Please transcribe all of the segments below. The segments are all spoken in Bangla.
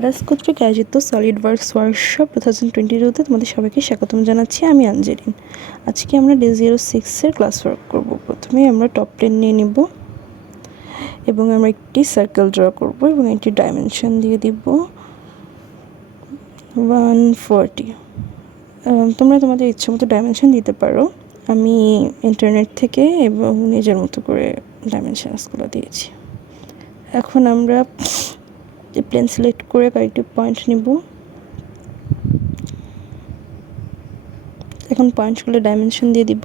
ক্যাডার্স কর্তৃক আয়োজিত সলিডওয়ার্কস ওয়ার্কশপ 2022-তে তোমাদের সবাইকে স্বাগতম জানাচ্ছি। আমি আঞ্জেরিন। আজকে আমরা ডে 06-এর ক্লাস ওয়ার্ক করব। প্রথমে আমরা টপ প্লেন নিয়ে নিব এবং আমরা একটি সার্কেল ড্র করব এবং এটি ডাইমেনশন দিয়ে দিব 140। তোমরা তোমাদের ইচ্ছে মতো ডাইমেনশন দিতে পারো। আমি ইন্টারনেট থেকে এবং নিজের মতো করে ডাইমেনশনসগুলো দিয়েছি। এখন আমরা প্লেন সিলেক্ট করে কয়েকটি পয়েন্ট নিব। এখন পয়েন্টগুলো ডাইমেনশন দিয়ে দিব।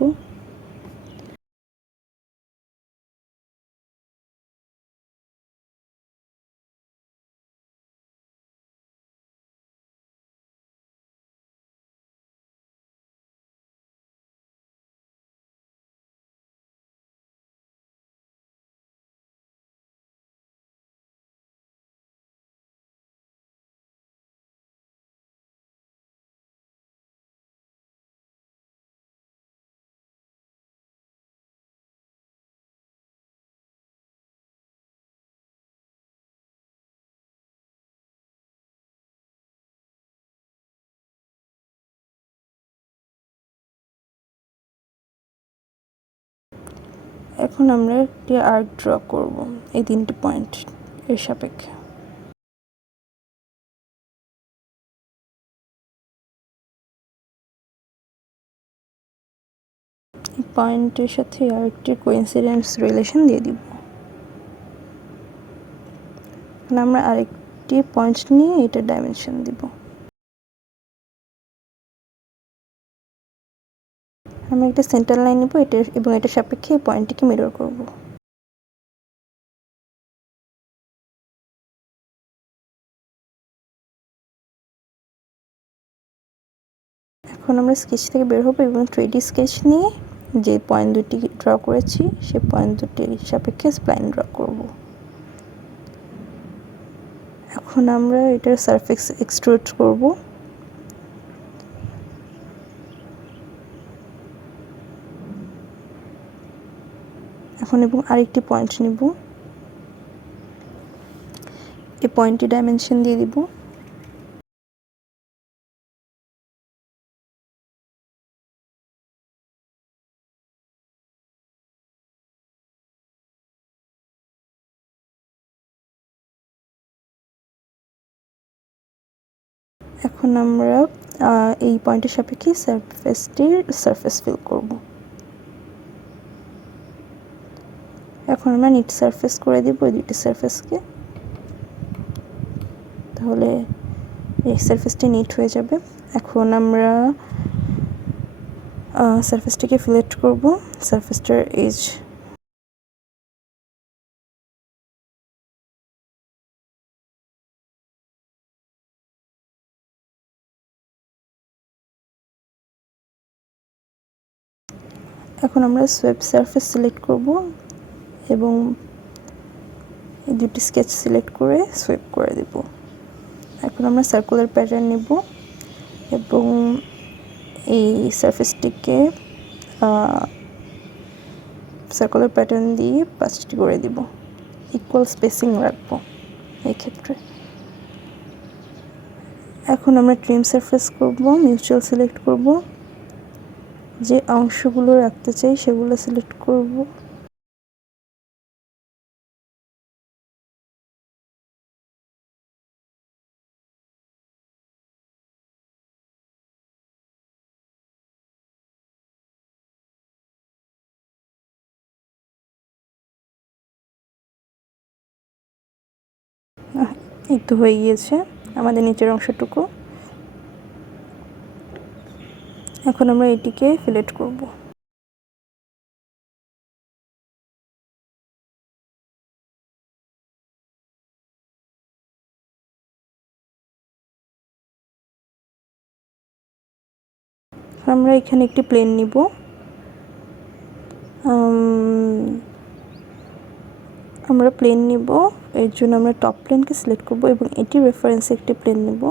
এখন আমরা একটি আর্ক ড্র করব এই তিনটি পয়েন্ট এর সাপেক্ষে। এই পয়েন্টের সাথে আরেকটির কোইন্সিডেন্স রিলেশন দিয়ে দিব। আমরা আরেকটি পয়েন্ট নিয়ে এটা ডাইমেনশন দিব। আমি একটা সেন্টার লাইন নিব এটা এবং এটার সাপেক্ষে এই পয়েন্টটিকে মিরর করব। এখন আমরা স্কেচ থেকে বের হব এবং 3D স্কেচ নিয়ে যে পয়েন্ট দুটি ড্র করেছি সেই পয়েন্ট দুটির সাপেক্ষে স্প্লাইন ড্র করব। এখন আমরা এটার সারফেস এক্সট্রুড করব। এখন এবং আরেকটি পয়েন্ট নিব, এই পয়েন্টটি ডাইমেনশন দিয়ে দিব। এখন আমরা এই পয়েন্টের সাপেক্ষে সারফেস ফিল করব। এখন আমরা নিট সারফেস করে দিব এই দুটি সারফেসকে, তাহলে এই সারফেসটি নিট হয়ে যাবে। এখন আমরা সারফেসটিকে ফিলেট করব। সারফেসটার এজ এখন আমরা সোয়েপ সারফেস সিলেক্ট করব এবং এই দুটি স্কেচ সিলেক্ট করে সোয়েপ করে দেব। এখন আমরা সার্কুলার প্যাটার্ন নেব এবং এই সারফেসটিকে সার্কুলার প্যাটার্ন দিয়ে 5টি করে দিব। ইকুয়াল স্পেসিং রাখবো এই ক্ষেত্রে। এখন আমরা ট্রিম সারফেস করব, মিউচুয়াল সিলেক্ট করব, যে অংশগুলো রাখতে চাই সেগুলো সিলেক্ট করব। এই তো হয়ে গিয়েছে আমাদের নিচের অংশটুকু। এখন আমরা এটিকে ফিলেট করব। আমরা এখানে একটি প্লেন নিব। আমরা প্লেন নিব, এর জন্য আমরা টপ প্লেনকে সিলেক্ট করব এবং এটি রেফারেন্সে একটি প্লেন নেব।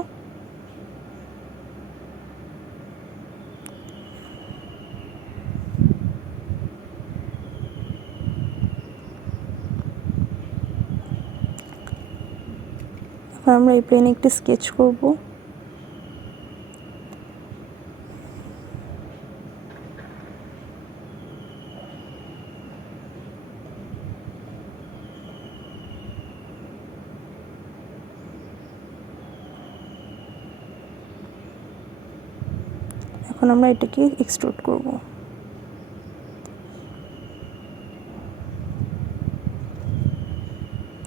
এখন আমরা এই প্লেনে একটি স্কেচ করব। এখন আমরা এটাকে এক্সট্রুড করব।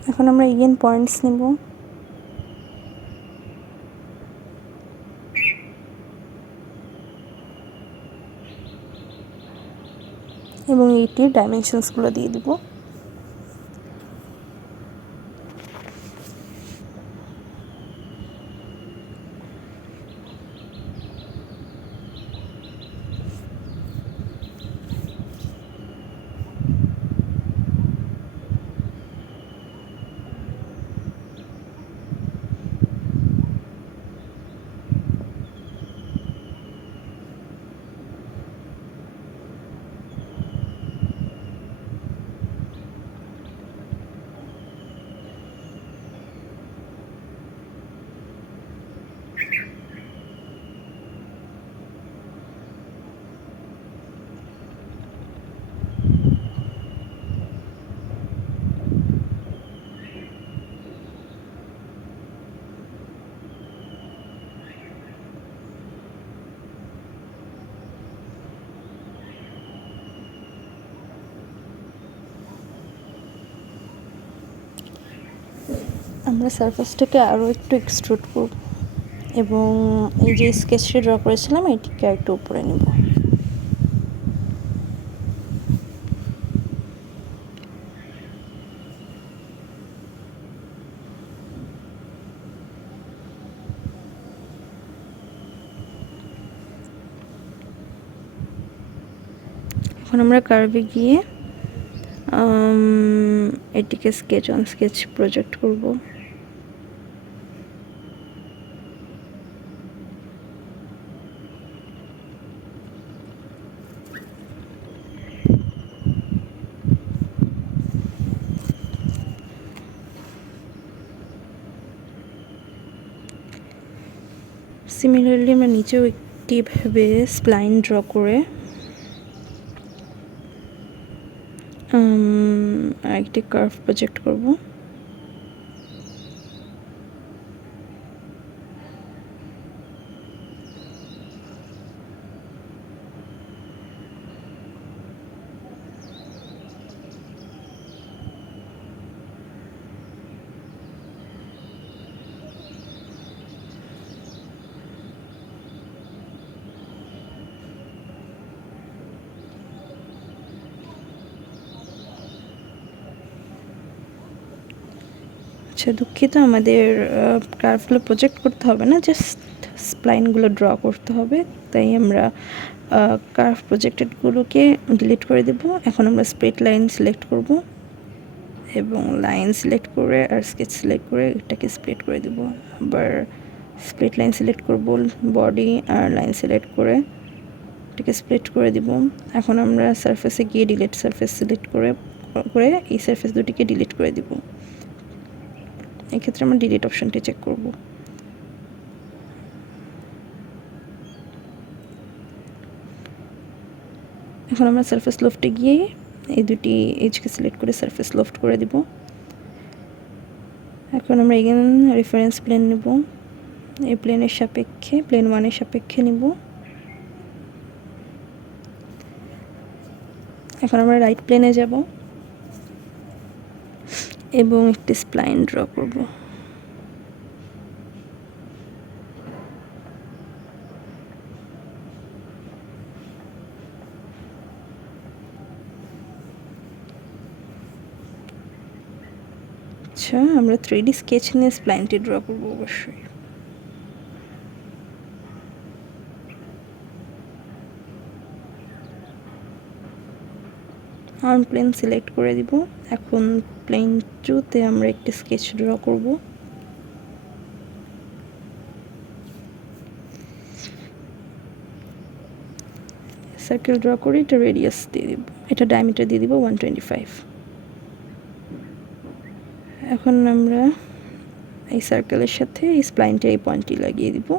এখন আমরা ইগেন পয়েন্টস নেব, এবং এইটির ডাইমেনশনসগুলো দিয়ে দিব। আমরা সারফেসটাকে আরও একটু এক্সট্রুড করব এবং এই যে স্কেচটা ড্র করেছিলাম এটিকে একটু উপরে নেব। এখন আমরা কার্ভে গিয়ে এটিকে স্কেচ অন স্কেচ প্রজেক্ট করব। সিমিলারলি আমরা নিচেও একটি ভাবে স্প্লাইন ড্র করে আরেকটি কার্ভ প্রজেক্ট করব। আচ্ছা, দুঃখিত, আমাদের কার্ভগুলো প্রজেক্ট করতে হবে না, জাস্ট স্প্লাইনগুলো ড্র করতে হবে, তাই আমরা কার্ভ প্রজেক্টেডগুলোকে ডিলিট করে দেব। এখন আমরা স্ট্রেট লাইন সিলেক্ট করব এবং লাইন সিলেক্ট করে আর স্কেচ সিলেক্ট করে এটাকে স্প্লিট করে দেব। আবার স্প্লিট লাইন সিলেক্ট করব, বডি আর লাইন সিলেক্ট করে এটাকে স্প্লিট করে দিব। এখন আমরা সারফেসে গিয়ে ডিলিট সারফেস সিলেক্ট করে এই সারফেস দুটিকে ডিলিট করে দিব। এক্ষেত্রে আমরা ডিলিট অপশনটি চেক করব। এখন আমরা সারফেস লফটে গিয়ে এই দুটি এজকে সিলেক্ট করে সারফেস লফট করে দিব। এখন আমরা এগেন রেফারেন্স প্লেন নেব, এই প্লেনের সাপেক্ষে প্লেন 1-এর সাপেক্ষে নিব। এখন আমরা রাইট প্লেনে যাব এবং একটি স্প্লাইন ড্র করব। আচ্ছা, আমরা 3D স্কেচ নিয়ে স্প্লাইনটি ড্র করব অবশ্যই। আর্ম প্লেন সিলেক্ট করে দিব। এখন প্লেন 2-তে আমরা একটি স্কেচ ড্র করব। সার্কেল ড্র করে এটা রেডিয়াস দিয়ে দিব, এটা ডায়ামিটার দিয়ে দিব 125। এখন আমরা এই সার্কেলের সাথে এই স্প্লাইনটা এই পয়েন্টটি লাগিয়ে দিব।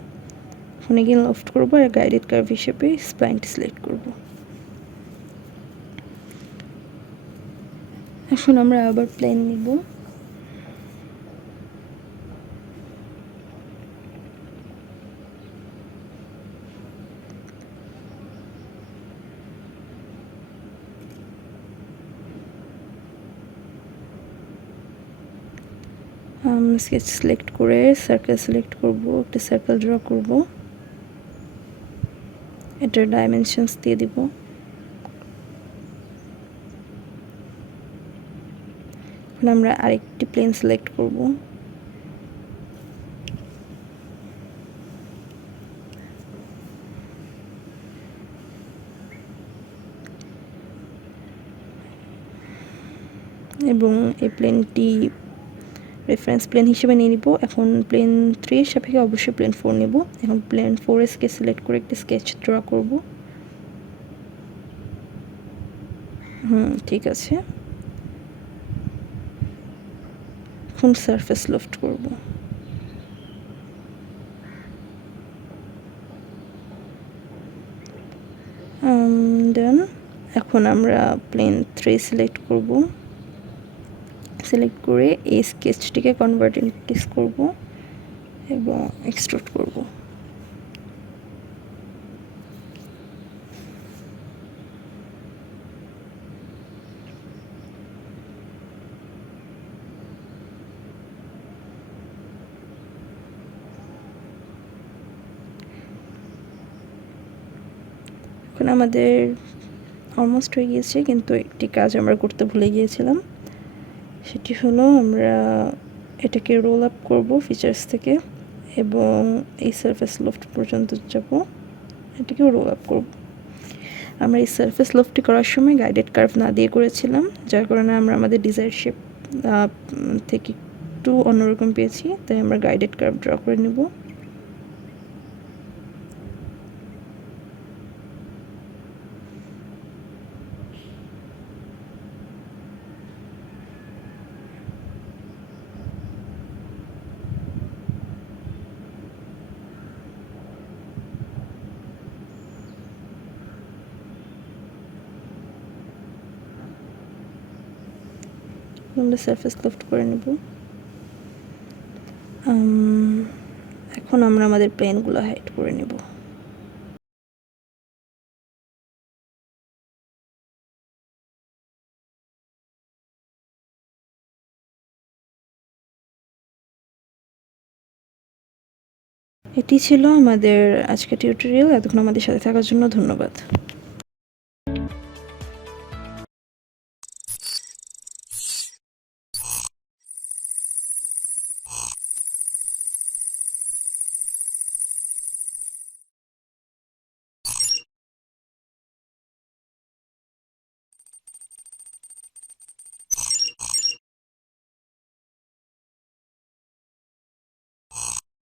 এখন এগেইন লফট করবো আর গাইডেড কার্ভ হিসেবে স্প্লাইনটি সিলেক্ট করব। এখন আমরা আবার প্লেন নিব। স্কেচ সিলেক্ট করে সার্কেল সিলেক্ট করব, একটা সার্কেল ড্র করব, এটার ডাইমেনশনস দিয়ে দিব। এখন আমরা আরেকটি প্লেন সিলেক্ট করব, এবং এই প্লেনটি রেফারেন্স প্লেন হিসেবে নিয়ে নিব। এখন প্লেন 3 এর সাপেক্ষে অবশ্যই প্লেন 4 নেব। এখন প্লেন 4 এর স্কেচ সিলেক্ট করে একটা স্কেচ ড্র করব। ঠিক আছে। এখন সারফেস লফট করব। দেন এখন আমরা প্লেন 3 সিলেক্ট করব, সিলেক্ট করে এই স্কেচটিকে কনভার্ট ইনক্রিজ করব এবং এক্সট্রুড করব। এখন আমাদের অলমোস্ট হয়ে গিয়েছে, কিন্তু একটি কাজ আমরা করতে ভুলে গিয়েছিলাম। সেটি হলো আমরা এটাকে রোল আপ করব ফিচার্স থেকে এবং এই সারফেস লফট পর্যন্ত যাব, এটাকেও রোল আপ করব। আমরা এই সারফেস লফটটি করার সময় গাইডেড কার্ভ না দিয়ে করেছিলাম, যার কারণে আমরা আমাদের ডিজায়ার শেপ থেকে একটু অন্যরকম পেয়েছি, তাই আমরা গাইডেড কার্ভ ড্র করে নেব। আমরা সারফেস লফট করে নেব। এখন আমরা আমাদের প্লেনগুলো হাইড করে নেব। এটি ছিল আমাদের আজকের টিউটোরিয়াল। এতক্ষণ আমাদের সাথে থাকার জন্য ধন্যবাদ।